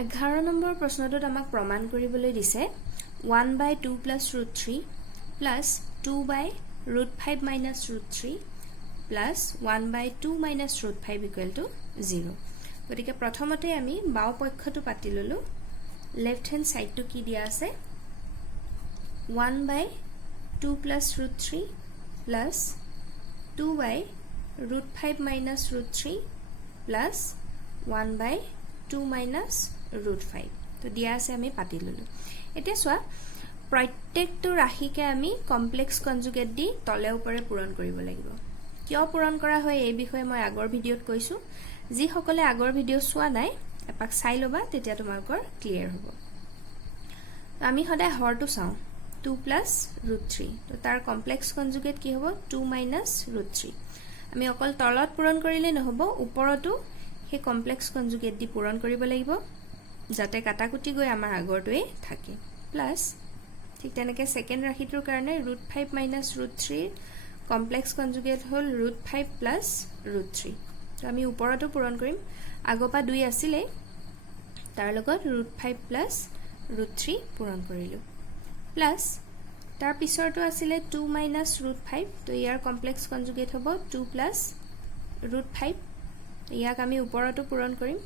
11 number প্ৰশ্নটোত আমাক প্ৰমাণ কৰিবলৈ দিছে 1/2 + √3 plus 2/√5 - √3 plus 1/2 - √5 = 0 গতিকে প্ৰথমতে আমি বাও পক্ষটো পাতি ললো লেফট হ্যান্ড সাইডটো কি দিয়া আছে 1/2 + √3 plus 2/√5 - √3 plus 1/2 - √5 তো দিয়া আছে আমি পাতি ললো এতিয়া সোয়া প্ৰত্যেকটো ৰাশিকে আমি কমপ্লেক্স কনজুগেট দি তলে উপৰে পূৰণ কৰিব লাগিব কিয় পূৰণ কৰা হয় এই বিষয়ে মই আগৰ ভিডিওত কৈছো যি সকলে আগৰ ভিডিও চোৱা নাই এপাক চাই লবা তেতিয়া তোমালোকৰ ক্লিয়াৰ হ'ব আমি সদায় হৰটো চাও 2 + √3 তো তাৰ কমপ্লেক্স কনজুগেট কি হ'ব 2 - √3 আমি অকল তলত পূৰণ কৰিলে নহব ওপৰতো হে কমপ্লেক্স কনজুগেট দি পূৰণ কৰিব লাগিব যাতে কাটাকুটি গৈ আমাৰ আগৰটোৱে থাকে প্লাস ঠিক তেনেকে সেকেন্ড ৰাশিটোৰ কাৰণে √5 - √3 কমপ্লেক্স কনজুগেট হল √5 + √3 তো আমি ওপৰতো পূৰণ কৰিম আগপা 2 আছিলে তাৰ লগত √5 + √3 পূৰণ কৰিলো প্লাস তাৰ পিছৰটো আছিলে 2 - √5 তো ইয়াৰ কমপ্লেক্স কনজুগেট হ'ব 2 + √5 ইয়াক আমি ওপৰতো পূৰণ কৰিম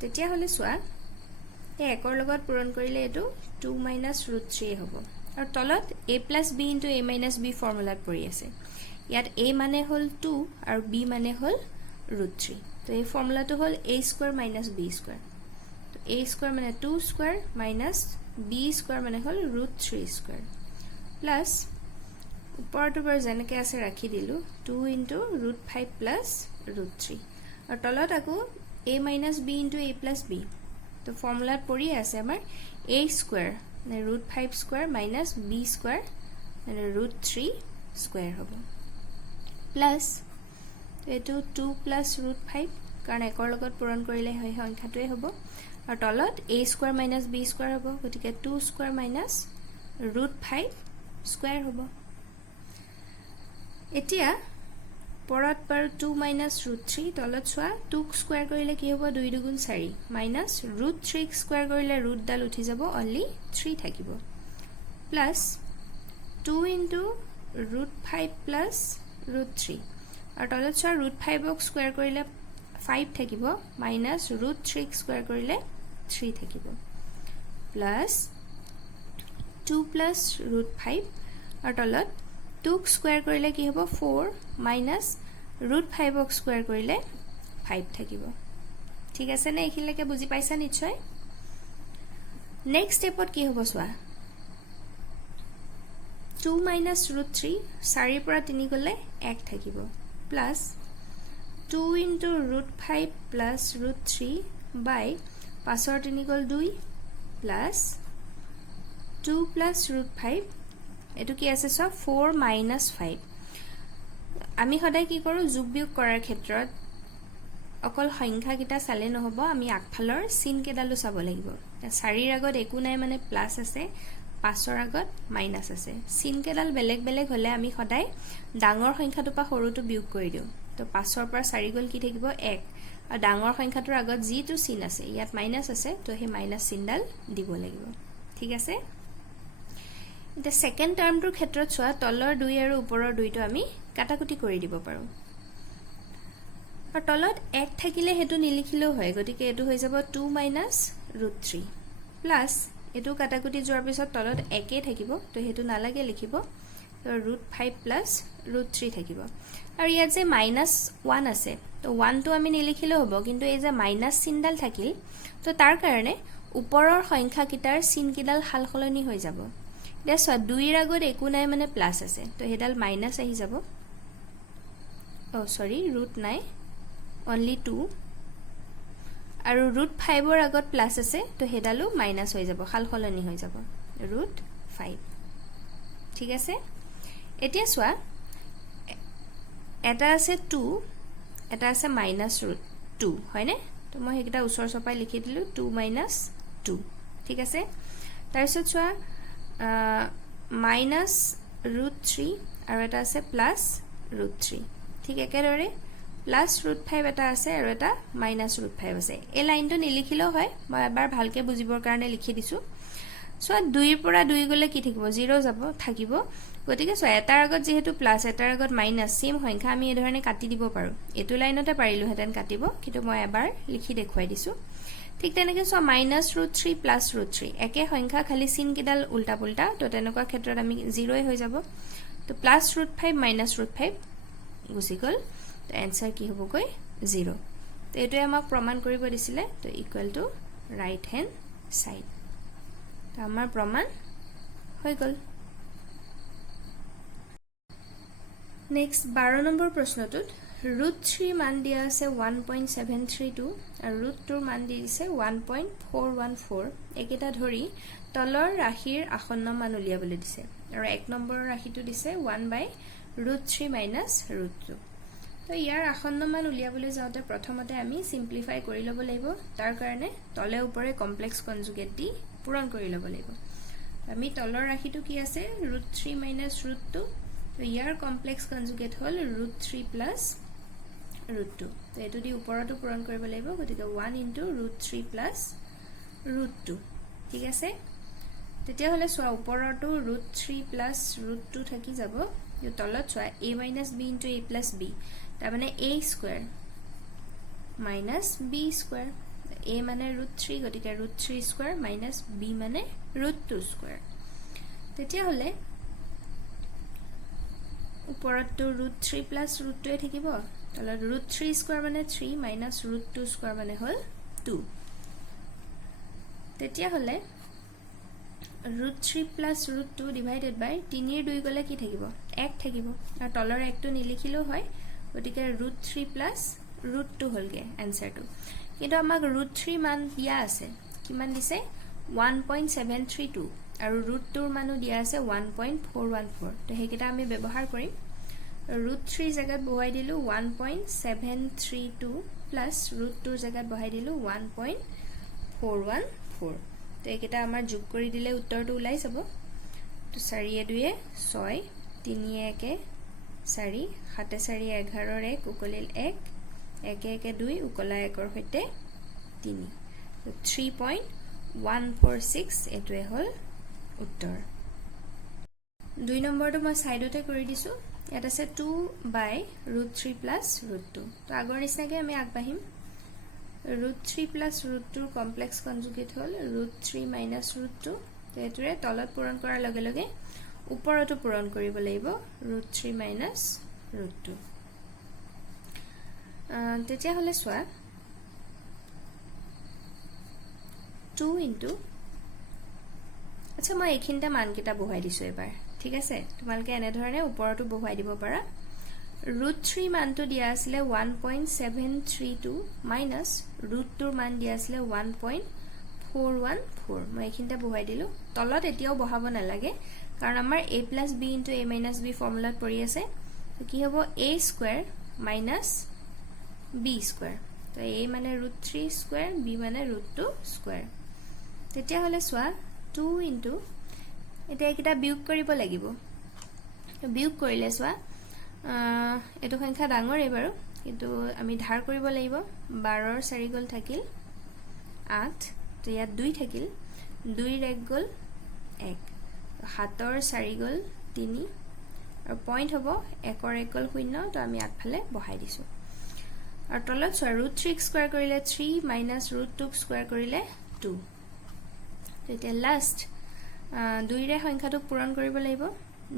তেতিয়া হলে সোৱা এই একৰ লগত পূৰণ কৰিলে এটো 2 - √3 হ'ব আৰু তলত a + b * a - b ফৰ্মুলাত পৰি আছে ইয়াত a মানে হল 2 আৰু b মানে হল √3 তো এই ফৰ্মুলাটো হল a² - b²। তো a² মানে 2² - b² মানে হল √3² প্লাস ওপৰটো বৰ যেনেকৈ আছে ৰাখি দিলো 2 * √5 + √3 আৰু তলত আকৌ a - b * a + b তো ফৰ্মুলাত পৰি আছে আমাৰ a² মানে √5² - b² মানে √3² হ'ব প্লাস এটো 2 + √5 কাৰণ একৰ লগত পূৰণ কৰিলে হয় সংখ্যাটোৱে হ'ব আৰু তলত a² - b² হ'ব গতিকে 2² - √5² হ'ব এতিয়া পৰত পাৰ 2 - √3 তলত সোৱা 2 স্কয়াৰ কৰিলে কি হ'ব 2 * 2 = 4 মাইনাস √3 স্কয়াৰ কৰিলে ৰুট ডাল উঠি যাব অনলি 3 থাকিব প্লাস 2 * √5 + √3 আৰু তলত সোৱা √5 ক স্কয়াৰ কৰিলে 5 থাকিব মাইনাস √3 স্কয়াৰ কৰিলে 3 থাকিব প্লাস 2 + √5 আৰু তলত 2 ক স্কয়াৰ কৰিলে কি হ'ব 4 মাইনাস √5 ক স্কয়াৰ কৰিলে 5 থাকিব ঠিক আছে নে এইখিলৈকে বুজি পাইছা নিশ্চয় নেক্সট স্টেপত কি হ'ব সোৱা 2 - √3 4 পৰা 3 গলে 1 থাকিব প্লাস 2 * √5 + √3 বাই 5 ৰ 3 গল 2 প্লাস 2 + √5 এটো কি আছে সব 4 - 5 আমি সদায় কি কৰো যোগ বিয়োগ কৰাৰ ক্ষেত্ৰত অকল সংখ্যা কিটা চালে নহব আমি আগফালৰ চিন কেডালো চাব লাগিব 4 ৰ আগত একো নাই মানে প্লাস আছে 5 ৰ আগত মাইনাস আছে চিন কেডাল বেলেগ বেলেগ হলে আমি সদায় ডাঙৰ সংখ্যাটো পা সৰুটো বিয়োগ কৰি দিও তো 5 ৰ পৰা 4 গল কি থাকিব 1 আৰু ডাঙৰ সংখ্যাটোৰ আগত যিটো চিন আছে ইয়াত মাইনাস আছে তো হে মাইনাস চিনডাল দিব লাগিব ঠিক আছে এটা সেকেন্ড টাৰ্মটোৰ ক্ষেত্ৰত সোৱা তলৰ 2 আৰু ওপৰৰ 2টো আমি কাটাকুটি কৰি দিব পাৰো আৰু তলত 1 থাকিলে হেতু নিলিখিলেও হয় গতিকে এটো হৈ যাব 2 - √3 প্লাস এটো কাটাকুটি যোৱাৰ পিছত তলত 1 থাকিব তো হেতু নালাগে লিখিব তো √5 + √3 থাকিব আৰু ইয়াত যে -1 আছে তো 1 টো আমি নিলিখিলেও হ'ব কিন্তু এই যে মাইনাস চিনডাল থাকিল তো তাৰ কাৰণে ওপৰৰ সংখ্যা কিটাৰ চিন কিডাল হালখলনি হৈ যাব দেছ 2 ৰ আগত একো নাই মানে প্লাস আছে তো হেডাল মাইনাস আহি যাব সৰি ৰুট নাই অনলি 2 আৰু √5 ৰ আগত প্লাস আছে তো হেডালো মাইনাস হৈ যাব হালখলনি হৈ যাব √5 ঠিক আছে এতিয়া সোৱা এটা আছে 2 এটা আছে -√2 হয়নে তো মই হেকিটা উছৰ চপাই লিখি দিলো 2 - 2 ঠিক আছে তাৰ পিছত সোৱা -√3 আৰু এটা আছে +√3 ঠিক একেদৰে প্লাস √5 এটা আছে আৰু এটা মাইনাস √5 আছে এই লাইনটো নিলিখিলেও হয় মই এবাৰ ভালকে বুজিবৰ কাৰণে লিখি দিছো সো 2 ৰ পৰা 2 গলে কি থাকিব 0 যাব থাকিব গতিকে সো এটাৰ আগত যেহেতু প্লাস এটাৰ আগত মাইনাস সেম সংখ্যা আমি এই ধৰণে কাটি দিব পাৰো এটো লাইনতে পাৰিলো হেতেন কাটিব কিন্তু মই এবাৰ লিখি দেখুৱাই দিছো ঠিক তেনেকৈ সো -√3 প্লাস √3 একে সংখ্যা খালি চিন কিডাল উল্টা পুল্টা তো তেনেকুৱা ক্ষেত্ৰত আমি 0 হৈ যাব তো প্লাস √5 মাইনাস √5 গুছি গল তো आंसर কি হ'বগৈ 0 তো এটো আমাক প্ৰমাণ কৰিব দিছিলে তো equal to right hand side তো আমাৰ প্ৰমাণ হৈ গল নেক্সট 12 নম্বৰ প্ৰশ্নটোত √3 মান দিয়া আছে 1.732 আৰু √2 মান দিছে 1.414 একেটা ধৰি তলৰ ৰাশিৰ আসন্ন মান উলিয়াবলৈ দিছে আৰু এক নম্বৰৰ ৰাশিটো দিছে 1/√3 মাইনাস √2 তো ইয়াৰ আসন্ন মান উলিয়াবলৈ যাওঁতে প্ৰথমতে আমি সিম্পলিফাই কৰি ল'ব লাগিব তাৰ কাৰণে তলে ওপৰে কমপ্লেক্স কনজুগেট দি পূৰণ কৰি ল'ব লাগিব আমি তলৰ ৰাশিটো কি আছে √3 মাইনাস √2 তো ইয়াৰ কমপ্লেক্স কনজুগেট হল √3 প্লাস √2 তো এটো দি ওপৰটো পূৰণ কৰিব লাগিব গতিকে 1 * √3 প্লাস √2 ঠিক আছে তেতিয়া হলে সোয়া ওপৰটো √3 প্লাস √2 থাকি যাব ইউ তলত সোয়া a minus b into a plus b তাৰ মানে a square minus b square a মানে √3 গতিকে √3 স্কয়াৰ minus b মানে √2 স্কয়াৰ তেতিয়া হলে ওপৰটো √3 প্লাস √2 এ থাকিব তলত √3 স্কয়াৰ মানে 3 minus √2 স্কয়াৰ মানে হল 2 তেতিয়া হলে √3 plus √2 divided by 3 ৰ 2 গলে কি থাকিব 1 থাকিব আৰু তলৰ 1 টো নিলিখিলেও হয় গতিকে √3 plus √2 হলগে आंसरটো কিন্তু আমাক √3 মান দিয়া আছে কিমান দিছে 1.732 আৰু √2 ৰ মানো দিয়া আছে 1.414 তো হেকিটা আমি ব্যৱহাৰ কৰিম √3 জায়গাত বহাই দিলো 1.732 plus √2 জায়গাত বহাই দিলো 1.414 তো একেটা আমাৰ যোগ কৰি দিলে উত্তৰটো ওলাই যাব তো 4 এ 2 6 3 এ 1 4 7 4 11 ৰ 1 উকলিল 1 1 1 2 উকলা 1 ৰ সৈতে 3 তো 3.146 এটোৱে হল উত্তৰ 2 নম্বৰটো মই সাইডতে কৰি দিছো ইয়াত আছে 2/√3 plus √2 তো আগৰ নিচিনাকৈ আমি আগবাঢ়িম √3 plus √2 কমপ্লেক্স কনজুগেট হল √3 minus √2 তো এটোৰে তলত পূৰণ কৰাৰ লগে লগে ওপৰতো পূৰণ কৰিব লাগিব √3 minus √2 তেতিয়া হলে সোয়া 2 into আচ্ছা মই এখিনটা মানকেটা বহাই দিছো এবাৰ ঠিক আছে তোমালকে এনে ধৰণে ওপৰতো বহাই দিব পাৰা √3 মানটো দিয়া আছিল 1.732 minus √2 মান দিয়া আছিল 1.414 মই এখিনটা বহাই দিলো তলত এতিয়াও বহাব নালাগে কাৰণ আমাৰ a plus b into a minus b ফৰ্মুলাত পৰি আছে তো কি হ'ব a square minus b square তো a মানে √3 স্কয়াৰ b মানে √2 স্কয়াৰ তেতিয়া হলে সোয়া 2 into এটা কিটা বিয়োগ কৰিব লাগিব বিয়োগ কৰিলে সোয়া এটো সংখ্যা ডাঙৰে বাৰু কিন্তু আমি ধাৰ কৰিব লাগিব 12 ৰ 4 গল থাকিল 8 তো ইয়াত 2 থাকিল 2 ৰ 1 গল 1 7 ৰ 4 গল 3 আৰু পইণ্ট হ'ব 1 ৰ 1 গল 0 তো আমি আগফালে বহাই দিছো আৰু তলত √3 স্কয়াৰ কৰিলে 3 minus √2 স্কয়াৰ কৰিলে 2 তো এতিয়া লাষ্ট 2 ৰে সংখ্যাটো পূৰণ কৰিব লাগিব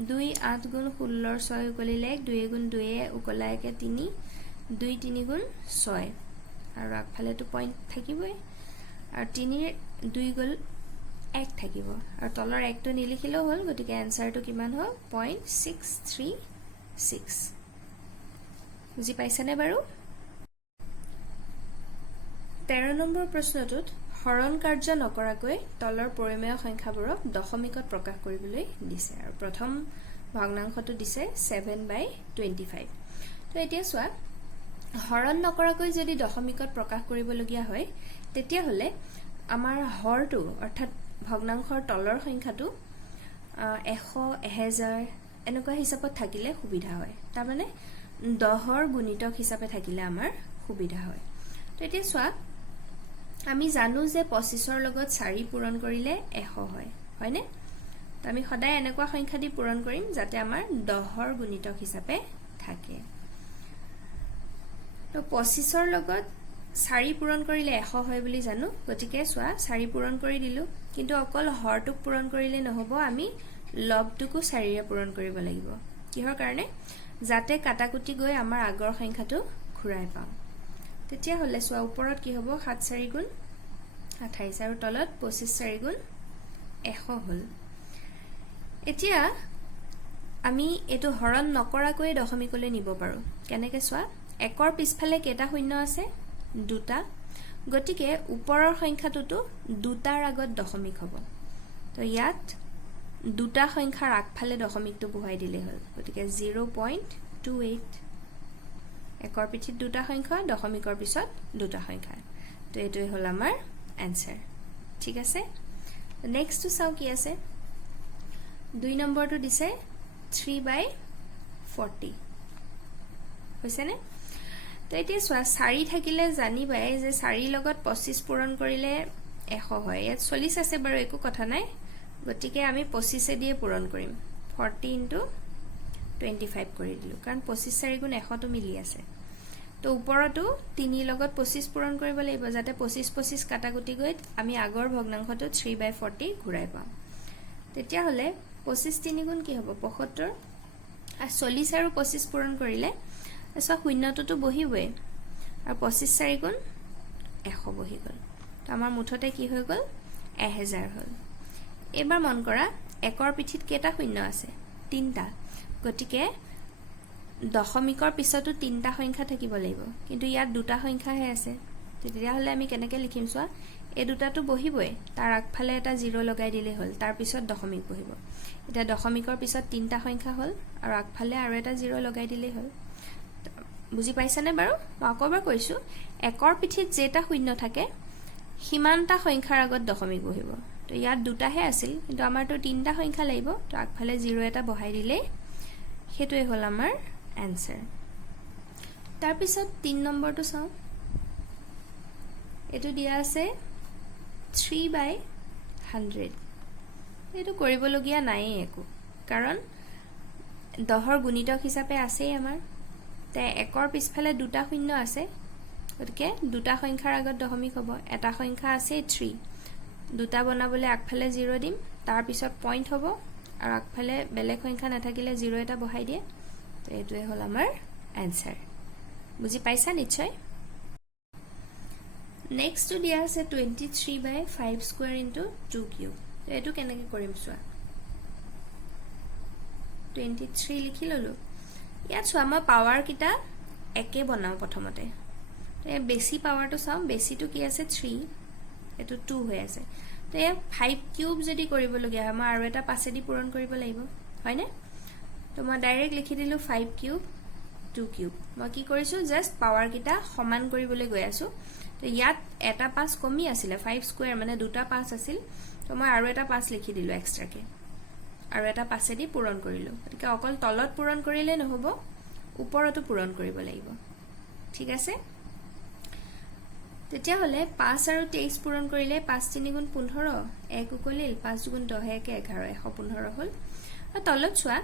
2 8 গুণ 16 ৰ 6 উকলিলে 1 2 গুণ 2 উকলা 1 3 2 3 গুণ 6 আৰু আগফালে তো পইণ্ট থাকিবই আৰু 3 ৰ 2 গল 1 থাকিব আৰু তলৰ 1 টো নিলিখিলেও হল গতিকে आंसरটো কিমান হ'ল 0.636 বুজি পাইছানে বাৰু 13 নম্বৰ প্ৰশ্নটোত হৰণ কাৰ্য নকৰাকৈ তলৰ পৰিমেয় সংখ্যাবোৰক দশমিকত প্ৰকাশ কৰিবলৈ দিছে আৰু প্ৰথম ভগ্নাংশটো দিছে 7/25 তো এতিয়া সোয়া হৰণ নকৰাকৈ যদি দশমিকত প্ৰকাশ কৰিবলগীয়া হয় তেতিয়া হলে আমাৰ হৰটো অৰ্থাৎ ভগ্নাংশৰ তলৰ সংখ্যাটো 100 1000 এনেকুৱা হিচাপত থাকিলে সুবিধা হয় তাৰ মানে 10ৰ গুণিতক হিচাপে থাকিলে আমাৰ সুবিধা হয় তো এতিয়া চোৱা আমি জানো যে 25ৰ লগত 4 পূৰণ কৰিলে 100 হয় হয়নে তো আমি সদায় এনেকুৱা সংখ্যা দি পূৰণ কৰিম যাতে আমাৰ 10ৰ গুণিতক হিচাপে থাকে তো 25ৰ লগত 4 পূৰণ কৰিলে 100 হয় বুলি জানো গতিকে চোৱা 4 পূৰণ কৰি দিলো কিন্তু অকল হৰটোক পূৰণ কৰিলে নহব আমি লবটোকো 4 ৰে পূৰণ কৰিব লাগিব কিহৰ কাৰণে যাতে কাটাকুটি গৈ আমাৰ আগৰ সংখ্যাটো ঘূৰাই পাওঁ তেতিয়া হলে চোৱা ওপৰত কি হ'ব 7 4 গুণ 28 আৰু তলত 25 4 গুণ 100 হল এতিয়া আমি এটো হৰণ নকৰাকৈ দশমিকলৈ নিব পাৰো কেনেকৈ চোৱা একৰ পিছফালে কেটা শূন্য আছে দুটা গতিকে ওপৰৰ সংখ্যাটোতো দুটাৰ আগত দশমিক হ'ব তো ইয়াত দুটা সংখ্যাৰ আগফালে দশমিকটো বহাই দিলে হল গতিকে 0.28 একৰ পিঠিত দুটা সংখ্যা দশমিকৰ পিছত দুটা সংখ্যা তো এটোই হল আমাৰ आंसर ঠিক আছে নেক্সট টু চাও কি আছে 2 নম্বৰটো দিছে 3/40 হৈছে নে তো এতিয়া চোৱা 4 থাকিলে জানিবাই যে 4 লগত 25 পূৰণ কৰিলে 100 হয় ইয়াত 40 আছে বাৰু একো কথা নাই গতিকে আমি 25 দিয়ে পূৰণ কৰিম 40 * 25 কৰি দিলো কাৰণ 25 4 গুণ 100 তো মিলি আছে তো ওপৰটো 3 লগত 25 পূৰণ কৰিব লাগিব যাতে 25 25 কাটাকুটি গৈ আমি আগৰ ভগ্নাংশটো 3/40 ঘূৰাই পাম তেতিয়া হলে 25 3 গুণ কি হ'ব 75 আৰু 40 আৰু 25 পূৰণ কৰিলে এসা শূন্যটো বহিবই আৰু 25 4 গুণ 100 বহি গল তো আমাৰ মুঠতে কি হৈ গল 1000 হল এবাৰ মন কৰা একৰ পিঠিত কেটা শূন্য আছে তিনটা গতিকে দশমিকৰ পিছতো তিনটা সংখ্যা থাকিব লাগিব কিন্তু ইয়াত দুটা সংখ্যাহে আছে তেতিয়া হলে আমি কেনেকৈ লিখিম চোৱা এই দুটাটো বহিবই তাৰ আগফালে এটা 0 লগাই দিলে হল তাৰ পিছত দশমিক বহিব এটা দশমিকৰ পিছত তিনটা সংখ্যা হল আৰু আগফালে আৰু এটা 0 লগাই দিলে হল বুজি পাইছানে বাৰু মই আকবাৰ কৈছো একৰ পিঠিত যেটা শূন্য থাকে হিমানটা সংখ্যাৰ আগত দশমিক বহিব তো ইয়াত দুটাহে আছিল কিন্তু আমাৰটো তিনটা সংখ্যা লাগিব তো আগফালে 0 এটা বহাই দিলে হেতুৱে হল আমাৰ आंसर তাৰ পিছত 3 নম্বৰটো চাও এটো দিয়া আছে 3/100 এটো কৰিবলগীয়া নাই একো কাৰণ 10ৰ গুণিতক হিচাপে আছে আমাৰ তে একৰ পিছফালে দুটা শূন্য আছে গতিকে দুটা সংখ্যাৰ আগত দশমিক হ'ব এটা সংখ্যা আছে 3 দুটা বনাবলে আগফালে 0 দিম তাৰ পিছত পইণ্ট হ'ব আৰু আগফালে বেলেগ সংখ্যা নাথাকিলে 0 এটা বহাই দিয়ে তো এটোৱে হল আমাৰ आंसर বুজি পাইছা নিশ্চয় নেক্সট টু দিয়া আছে 23/5 স্কয়াৰ ইনটু 2 কিউব তো এটো কেনেকৈ কৰিম চোৱা 23 লিখি ললো ইয়াত চোৱা মই পাৱাৰ কিটা একে বনাও প্ৰথমতে এ বেছি পাৱাৰটো চাও বেছিটো কি আছে 3 এটো 2 হৈ আছে তো 5 কিউব যদি কৰিবলগীয়া হয় মই আৰু এটা পাছেদি পূৰণ কৰিব লাগিব হয়নে তো মই ডাইৰেক্ট লিখি দিলো 5 কিউব 2 কিউব মই কি কৰিছো জাস্ট পাৱাৰ কিটা সমান কৰিবলৈ গৈ আছো তো ইয়াত এটা 5 কমি আছিল 5 স্কয়াৰ মানে দুটা 5 আছিল তো মই আৰু এটা 5 লিখি দিলো এক্সট্ৰাকে আৰু এটা পাছেদি পূৰণ কৰিলো গতিকে অকল তলত পূৰণ কৰিলে নহব ওপৰতো পূৰণ কৰিব লাগিব ঠিক আছে তেতিয়া হলে 5 আৰু 23 পূৰণ কৰিলে 5 3 গুণ 15 1 উকলিল 5 গুণ 10 1 11 115 হল আৰু তলত চোৱা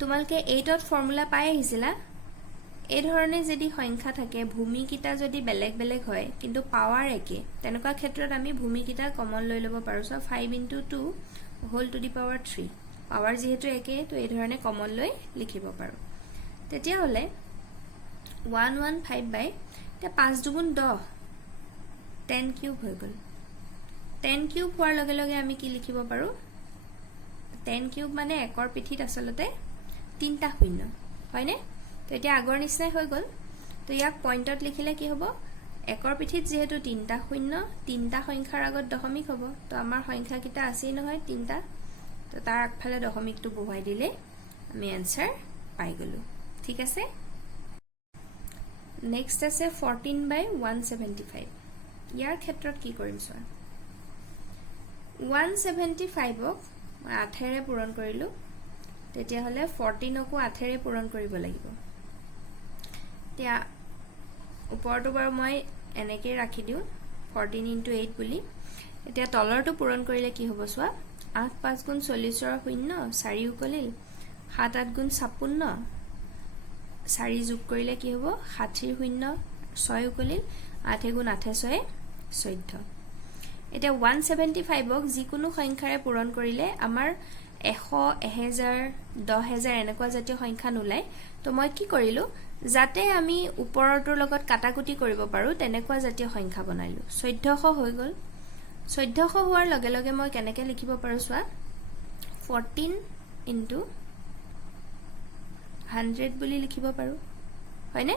তোমালকে 8ত ফৰ্মুলা পাই আহিছিলা এই ধৰণে যদি সংখ্যা থাকে ভূমিকিটা যদি বেলেগ বেলেগ হয় কিন্তু পাৱাৰ একে তেনেকুৱা ক্ষেত্ৰত আমি ভূমিকিটা কমন লৈ লব পাৰো so 5 * 2 whole to the power 3 power যেহেতু একে তো এই ধৰণে কমন লৈ লিখিব পাৰো তেতিয়া হলে 115 বাই তে 5 2 গুণ 10 10 কিউব হৈ গল 10 কিউব হোৱাৰ লগে লগে আমি কি লিখিব পাৰো 10 কিউব মানে একৰ পিঠিত আসলতে তিনটা শূন্য হয়নে তো এতিয়া আগৰ নিচিনাই হৈ গল তো ইয়াক পইণ্টত লিখিলে কি হ'ব একৰ পিঠিত যেহেতু তিনটা শূন্য তিনটা সংখ্যাৰ আগত দশমিক হ'ব তো আমাৰ সংখ্যা কিটা আছেই নহয় তিনটা তো তাৰ আগফালে দশমিকটো বহাই দিলে আমি आंसर পাই গলো ঠিক আছে নেক্সট আছে 14/175 ইয়াৰ ক্ষেত্ৰত কি কৰিম চোৱা 175ক মই 8 ৰে পূৰণ কৰিলো তেতিয়াহ'লে 14কো 8ৰে পূৰণ কৰিব লাগিব এতিয়া ওপৰটো বাৰু মই এনেকৈ ৰাখি দিওঁ 14 × 8 বুলি এতিয়া তলৰটো পূৰণ কৰিলে কি হ'ব চোৱা 8 5 গুণ 40ৰ 0 4 উকলিল 7 8 গুণ 56 4 যোগ কৰিলে কি হ'ব 60ৰ 0 6 উকলিল 8 গুণ 8 6 14 এতিয়া 175ক যিকোনো সংখ্যাৰে পূৰণ কৰিলে আমাৰ 100 1000 10000 এনেকুৱা জাতীয় সংখ্যা নোলায় তো মই কি কৰিলো যাতে আমি ওপৰটোৰ লগত কাটাকুটি কৰিব পাৰো তেনেকুৱা জাতীয় সংখ্যা বনাইলো 1400 হৈ গল 1400 হোৱাৰ লগে লগে মই কেনেকৈ লিখিব পাৰো চোৱা 14 * 100 বুলি লিখিব পাৰো হয়নে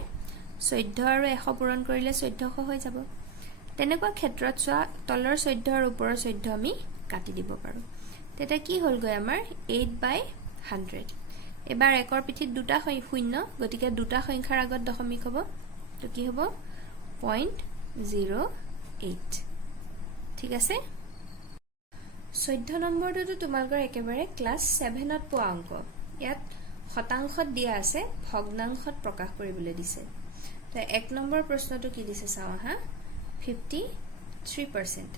14 আৰু 100 পূৰণ কৰিলে 1400 হৈ যাব তেনেকুৱা ক্ষেত্ৰত চোৱা তলৰ 14 আৰু ওপৰৰ 14 আমি কাটি দিব পাৰো তেতিয়া কি হ'লগৈ আমাৰ 8/100 এবাৰ একৰ পিঠিত দুটা শূন্য গতিকে দুটা সংখ্যাৰ আগত দশমিক হ'ব তো কি হ'ব 0.08 ঠিক আছে 14 নম্বৰটো তোমালোকৰ একেবাৰে ক্লাস 7ত পোৱা অংক ইয়াত শতাংশত দিয়া আছে ভগ্নাংশত প্ৰকাশ কৰিবলৈ দিছে তো 1 নম্বৰ প্ৰশ্নটো কি দিছে চাও হা 53%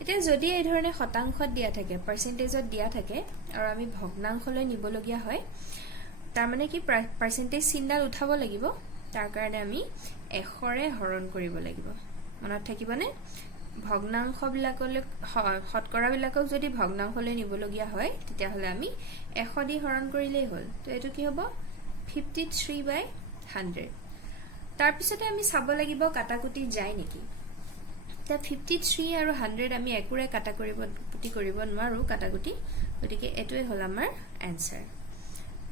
এতিয়া যদি এই ধৰণে শতাংশত দিয়া থাকে পাৰ্সেন্টেজত দিয়া থাকে আৰু আমি ভগ্নাংশলৈ নিবলগীয়া হয় তাৰ মানে কি পাৰ্সেন্টেজ চিহ্নডাল উঠাব লাগিব তাৰ কাৰণে আমি 100ৰে হৰণ কৰিব লাগিব মনত থাকিবনে ভগ্নাংশবিলাকলৈ শতকৰাবিলাকক যদি ভগ্নাংশলৈ নিবলগীয়া হয় তেতিয়াহ'লে আমি 100 দি হৰণ কৰিলেই হ'ল তো এটো কি হ'ব 53/100 তাৰ পিছতে আমি চাব লাগিব কাটাকুটি যায় নেকি তা 53 আৰু 100 আমি একুৰে কাটাকুটি কৰিব নোৱাৰো কাটাকুটি গতিকে এটোই হ'ল আমাৰ আনসাৰ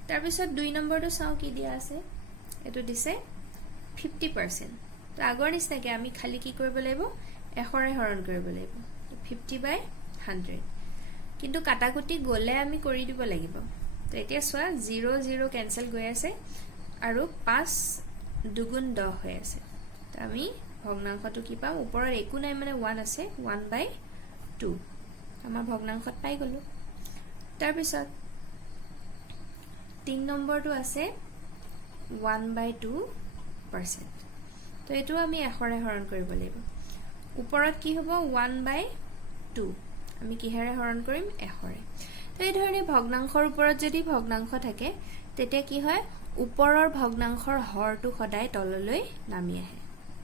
তাৰ পিছত 2 নম্বৰটো চাও কি দিয়া আছে এটো দিছে 50% তো আগৰ নিচিনাকৈ আমি খালি কি কৰিব লাগিব 100ৰে হৰণ কৰিব লাগিব 50/100 কিন্তু কাটাকুটি গলে আমি কৰি দিব লাগিব তো এতিয়া চোৱা 0 0 কেনসেল গৈ আছে আৰু 5 দুগুণ 10 হৈ আছে তো আমি ভগ্নাংশটো কি পাম ওপৰত একো নাই মানে 1 আছে 1/2 আমাৰ ভগ্নাংশত পাই গলো তাৰ পিছত 3 নম্বৰটো আছে 1/2% তো এটো আমি 100ৰে হৰণ কৰিব লাগিব ওপৰত কি হ'ব 1/2 আমি কিহেৰে হৰণ কৰিম 100ৰে তো এই ধৰণে ভগ্নাংশৰ ওপৰত যদি ভগ্নাংশ থাকে তেতিয়া কি হয় ওপৰৰ ভগ্নাংশৰ হৰটো সদায় তললৈ নামি আহে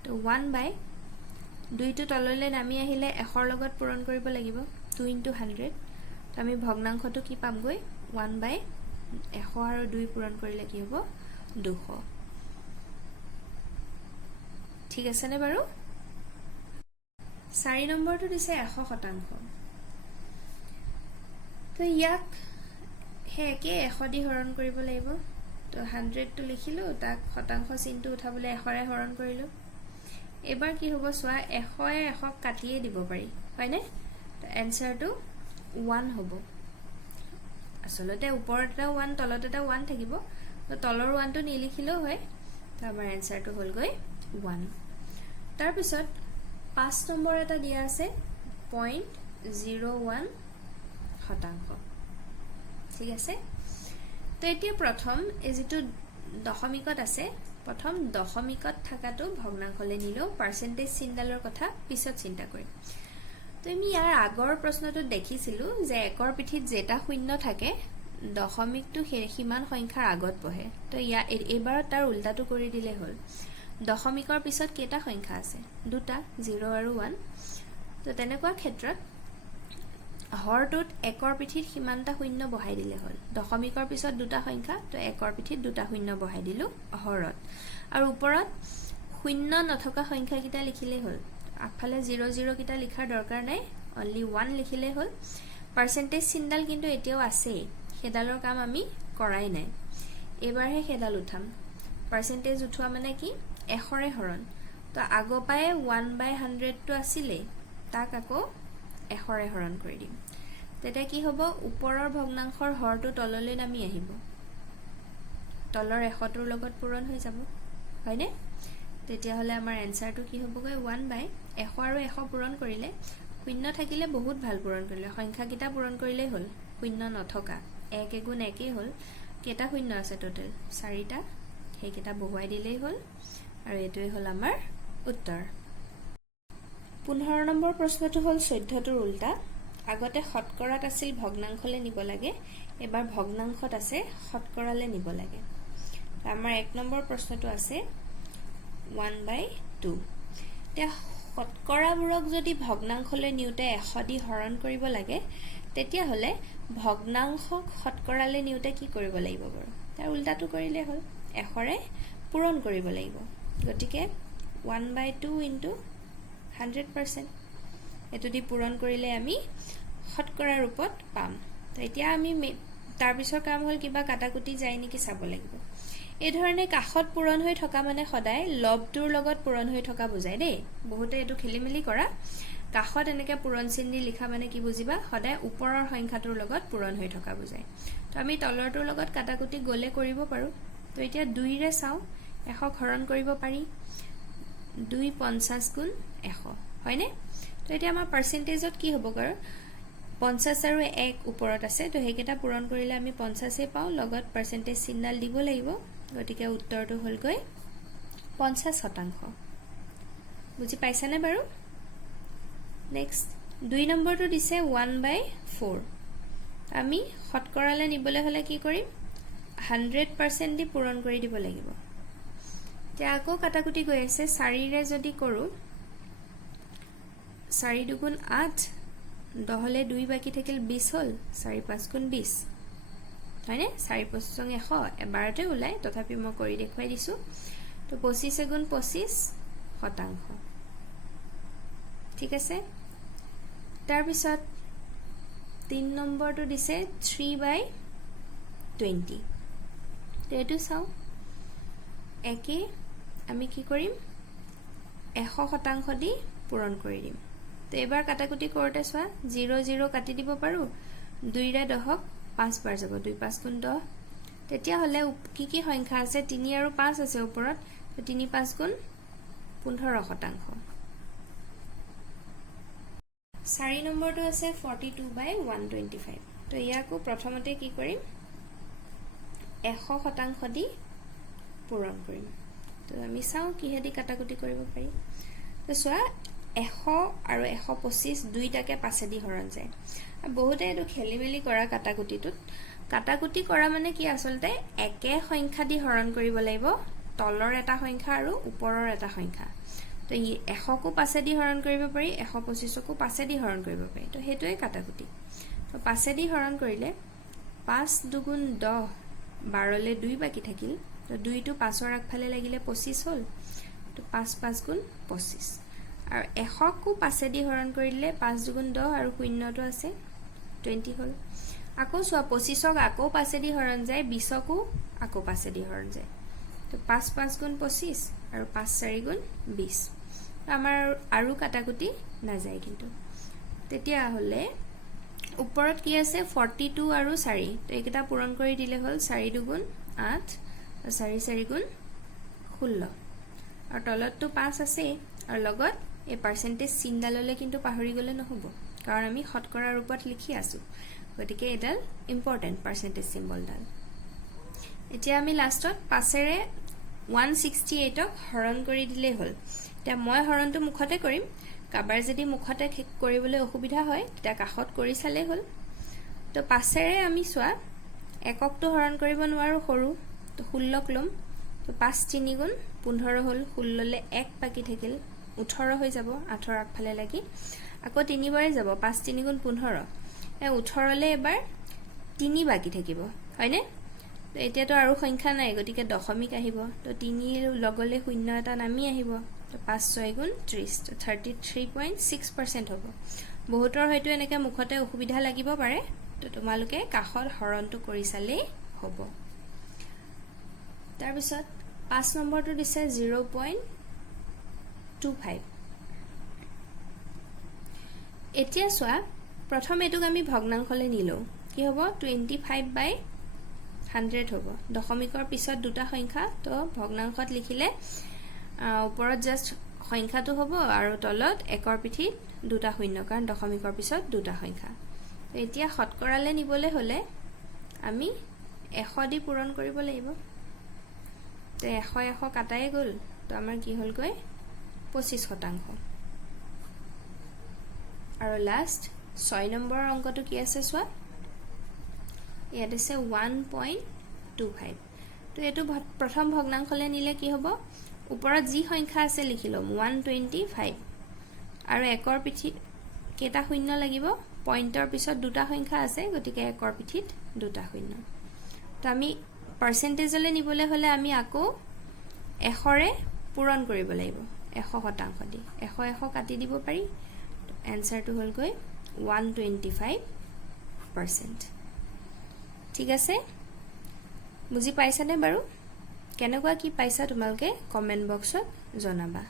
তো 1/2 টো তললৈ নামি আহিলে 100ৰ লগত পূৰণ কৰিব লাগিব 2 * 100 তো আমি ভগ্নাংশটো কি পামগৈ 1/100 আৰু 2 পূৰণ কৰিলে কি হ'ব 200 ঠিক আছে নে বাৰু 4 নম্বৰটো দিছে 100% তো ইয়াক হেকে 100 দি হৰণ কৰিব লাগিব তো 100 টো লিখিলো তাক শতাংশ চিহ্নটো উঠাবলৈ 100ৰে হৰণ কৰিলো এবাৰ কি হ'ব চোৱা 100 এ 100 কাটিয়ে দিব পাৰি হয়নে তো আনসাৰটো 1 হ'ব আসলতে ওপৰত এটা 1 তলত এটা 1 থাকিব তো তলৰ 1 টো নিলিখিলেও হয় তো আমাৰ আনসাৰটো হ'ল গৈ 1 তাৰ পিছত 5 নম্বৰ এটা দিয়া আছে 0.01% ঠিক আছে তো এতিয়া প্ৰথম এই যেটো দশমিকত আছে প্ৰথম দশমিকত থাকাটো ভগ্নাংশলৈ নিলো পাৰ্সেন্টেজ চিহ্নডালৰ কথা পিছত চিন্তা কৰিম তো আমি ইয়াৰ আগৰ প্ৰশ্নটো দেখিছিলো যে একৰ পিঠিত যেটা শূন্য থাকে দশমিকটো সিমান সংখ্যাৰ আগত বহে তো এবাৰ তাৰ উল্টাটো কৰি দিলে হ'ল দশমিকৰ পিছত কেটা সংখ্যা আছে দুটা 0 আৰু 1 তো তেনেকুৱা ক্ষেত্ৰত হৰটোত একৰ পিঠিত সিমানটা শূন্য বহাই দিলে হ'ল দশমিকৰ পিছত দুটা সংখ্যা তো একৰ পিঠিত দুটা শূন্য বহাই দিলো হৰত আৰু ওপৰত শূন্য নথকা সংখ্যা কিটা লিখিলে হ'ল আগফালে 0 0 কিটা লিখাৰ দৰকাৰ নাই অনলি 1 লিখিলে হ'ল পাৰ্সেন্টেজ চিহ্নডাল কিন্তু এতিয়াও আছে হেডালৰ কাম আমি কৰাই নাই এবাৰহে হেডাল উঠাম পাৰ্সেন্টেজ উঠোৱা মানে কি 100ৰে হৰণ তো আগপায়ে 1/100 টো আছিলে তাক আকৌ 100ৰে হৰণ কৰি দিম তেতিয়া কি হ'ব ওপৰৰ ভগ্নাংশৰ হৰটো তললৈ নামি আহিব তলৰ 100 ৰ লগত পূৰণ হৈ যাব হয়নে তেতিয়া হলে আমাৰ আনসাৰটো কি হ'বগৈ 1/100 আৰু 100 পূৰণ কৰিলে শূন্য থাকিলে বহুত ভাল পূৰণ কৰিলে সংখ্যা কিটা পূৰণ কৰিলে হ'ল শূন্য নথকা 1 এগুণ 1 হল কেটা শূন্য আছে টোটাল 4টা সেইকেটা বহুৱাই দিলেই হল আৰু এটোই হল আমাৰ উত্তৰ 15 নম্বৰ প্ৰশ্নটো হল 14টোৰ উল্টা আগতে শতকৰাত আছিল ভগ্নাংশলে নিব লাগে এবাৰ ভগ্নাংশত আছে শতকৰালে নিব লাগে আমাৰ 1 নম্বৰ প্ৰশ্নটো আছে 1/2 তে শতকৰাবোৰক যদি ভগ্নাংশলৈ নিউতে 100 দি হৰণ কৰিব লাগে তেতিয়া হলে ভগ্নাংশক শতকৰালে নিউতে কি কৰিব লাগিব বাৰু তাৰ উল্টাটো কৰিলে হল 100ৰে পূৰণ কৰিব লাগিব গতিকে 1/2 ইনটু 100% এটো দি পূৰণ কৰিলে আমি শতকৰা ৰূপত পাম তো এতিয়া আমি তাৰ পিছৰ কাম হল কিবা কাটাকুটি যায় নেকি চাব লাগিব এই ধৰণে কাখত পূৰণ হৈ থকা মানে সদায় লবটোৰ লগত পূৰণ হৈ থকা বুজায় দেই বহুতে এটো খেলিমেলি কৰা কাখত এনেকে পূৰণ চিন দি লিখা মানে কি বুজিবা সদায় ওপৰৰ সংখ্যাটোৰ লগত পূৰণ হৈ থকা বুজায় তো আমি তলৰটোৰ লগত কাটাকুটি গলে কৰিব পাৰো তো এতিয়া 2 ৰে চাও 100 হৰণ কৰিব পাৰি 2 50 গুণ 100 হয়নে তো এতিয়া আমাৰ পাৰ্সেন্টেজত কি হ'ব গৰ 50 আৰু 1 ওপৰত আছে তো হেকেটা পূৰণ কৰিলে আমি 50 এ পাও লগত পাৰ্সেন্টেজ চিহ্ন দিব লাগিব গতিকে উত্তৰটো হল গৈ 50% বুজি পাইছানে বাৰু নেক্সট 2 নম্বৰটো দিছে 1/4 আমি শতকৰালে নিবলে হলে কি কৰিম 100% দি পূৰণ কৰি দিব লাগিব তে আকৌ কাটাকুটি গৈ আছে 4 ৰে যদি কৰো 4 দুগুণ 8 দহলে 2 বাকি থাকিল 20 হল 4 5 গুণ 20 হয়নে 4 5 100 এবাৰতে ওলাই তথাপি মই কৰি দেখুৱাই দিছো তো 25 গুণ 25% ঠিক আছে তাৰ পিছত 3 নম্বৰটো দিছে 3/20 তো এটো চাও একে আমি কি কৰিম 100% দি পূৰণ কৰি দিম তো এবাৰ কাটাকুটি কৰোতে চোৱা 0 0 কাটি দিব পাৰো 2 ৰে 10ক 5 বাৰ যাব 2 5 গুণ 10 তেতিয়া হলে কি কি সংখ্যা আছে 3 আৰু 5 আছে ওপৰত তো 3 5 গুণ 15% 4 নম্বৰটো আছে 42/125 তো ইয়াকো প্ৰথমতে কি কৰিম 100% দি পূৰণ কৰিম তো আমি চাও কিহেদি কাটাকুটি কৰিব পাৰি তো চোৱা 100 আৰু 125 দুইটাকে 5 দি হৰণ যায় বহুতে এটো খেলিমেলি কৰা কাটাকুটি কৰা মানে কি আসলতে একে সংখ্যা দি হৰণ কৰিব লাগিব তলৰ এটা সংখ্যা আৰু ওপৰৰ এটা সংখ্যা তো 100 কো 5 দি হৰণ কৰিব পাৰি 125 কো 5 দি হৰণ কৰিব পাৰি তো হেতুৱে কাটাকুটি তো 5 দি হৰণ কৰিলে 5 দুগুণ 10 12 লে 2 বাকি থাকিল তো 2 টো 5 ৰ আগফালে লাগিলে 25 হল তো 5 5 গুণ 25 আৰু 100 কো 5 দি হৰণ কৰিলে 5 দুগুণ 10 আৰু শূন্যটো আছে 20 হল আকৌ সোৱা 25ক আকৌ 5 দি হৰণ যায় 20 কো আকৌ 5 দি হৰণ যায় তো 5 5 গুণ 25 আৰু 5 4 গুণ 20 আমাৰ আৰু কাটাকুটি না যায় কিন্তু তেতিয়া হলে ওপৰত কি আছে 42 আৰু 4 তো এইকেটা পূৰণ কৰি দিলে হল 4 দুগুণ 8 4 4 গুণ 16 আৰু তলতটো 5 আছে আৰু লগত এই পাৰ্সেন্টেজ চিহ্নডাললে কিন্তু পাহৰি গলে নহব কাৰণ আমি শতকৰা ৰূপত লিখি আছো গতিকে এডাল ইম্পৰ্টেন্ট পাৰ্সেন্টেজ সিম্বলডাল এতিয়া আমি লাষ্টত 5 ৰে 168ক হৰণ কৰি দিলে হল এতিয়া মই হৰণটো মুখতে কৰিম কাবাৰ যদি মুখতে কৰিবলৈ অসুবিধা হয় তেতিয়া কাখত কৰি চালে হল তো 5 ৰে আমি সোৱা এককটো হৰণ কৰিব নোৱাৰো সৰু তো 16ক লম তো 5 3 গুণ 15 হল 16 লে 1 বাকি থাকিল 18 হৈ যাব 8 আগফালে লাগি আকৌ 3 বাৰে যাব 5 3 গুণ 15 এ 18 লে এবাৰ 3 বাকি থাকিব হয়নে তো এতিয়া তো আৰু সংখ্যা নাই গতিকে দশমিক আহিব তো 3 লগলে শূন্য এটা নামি আহিব তো 5 6 গুণ 30 তো 33.6% হ'ব বহুতৰ হয়তো এনেকে মুখতে অসুবিধা লাগিব পাৰে তো তোমালোকে কাখৰ হৰণটো কৰি চালে হ'ব তাৰ পিছত 5 নম্বৰটো দিছে 0.25 এতিয়া সোৱা প্ৰথম এটুক আমি ভগ্নাংশলে নিলো কি হ'ব 25/100 হ'ব দশমিকৰ পিছত দুটা সংখ্যা তো ভগ্নাংশত লিখিলে ওপৰত জাস্ট সংখ্যাটো হ'ব আৰু তলত একৰ পিঠিত দুটা শূন্য কাৰণ দশমিকৰ পিছত দুটা সংখ্যা এতিয়া শতকৰালে নিবলে হলে আমি 100 দি পূৰণ কৰিব লাগিব তো 100 কাটাই গ'ল তো আমাৰ কি হ'লগৈ 25% আৰু লাষ্ট 6 নম্বৰৰ অংকটো কি আছে চোৱা ইয়াত আছে 1.25 তো এটো প্ৰথম ভগ্নাংশলে নিলে কি হ'ব ওপৰত যি সংখ্যা আছে লিখি লম 125 আৰু একৰ পিঠিত কেটা শূন্য লাগিব পইণ্টৰ পিছত দুটা সংখ্যা আছে গতিকে একৰ পিঠিত দুটা শূন্য তো আমি পাৰ্চেন্টেজলে নিবলে হলে আমি আকৌ 100 ৰে পূৰণ কৰিব লাগিব 100% দি 100 কাটি দিব পাৰি এনসাৰটো হ'ল গৈ 125% ঠিক আছে বুজি পাইছানে বাৰু কেনেকুৱা কি পাইছা তোমালোকে কমেন্ট বক্সত জনাবা